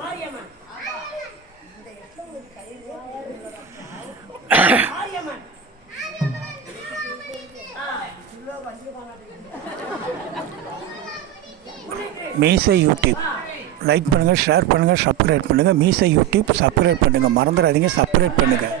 மாரியம்மன் மாரியம்மன் மீசை YouTube like பண்ணுங்கள், share பண்ணுங்கள், சப்ஸ்கிரைப் பண்ணுங்கள். மீசை யூடியூப் சப்ஸ்கிரைப் பண்ணுங்கள், மறந்துடாதீங்க சப்ஸ்கிரைப் பண்ணுங்கள்.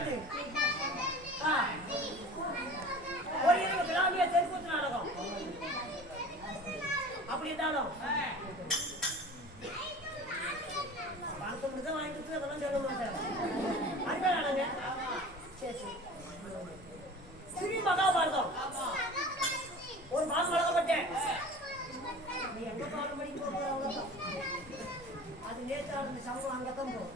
ஒரு மாதம் வளர்க்கப்பட்டேன். நீ எங்க போகிற மணிக்கு போகிற அது நேற்று சம்பளம் அங்கதான் போகும்.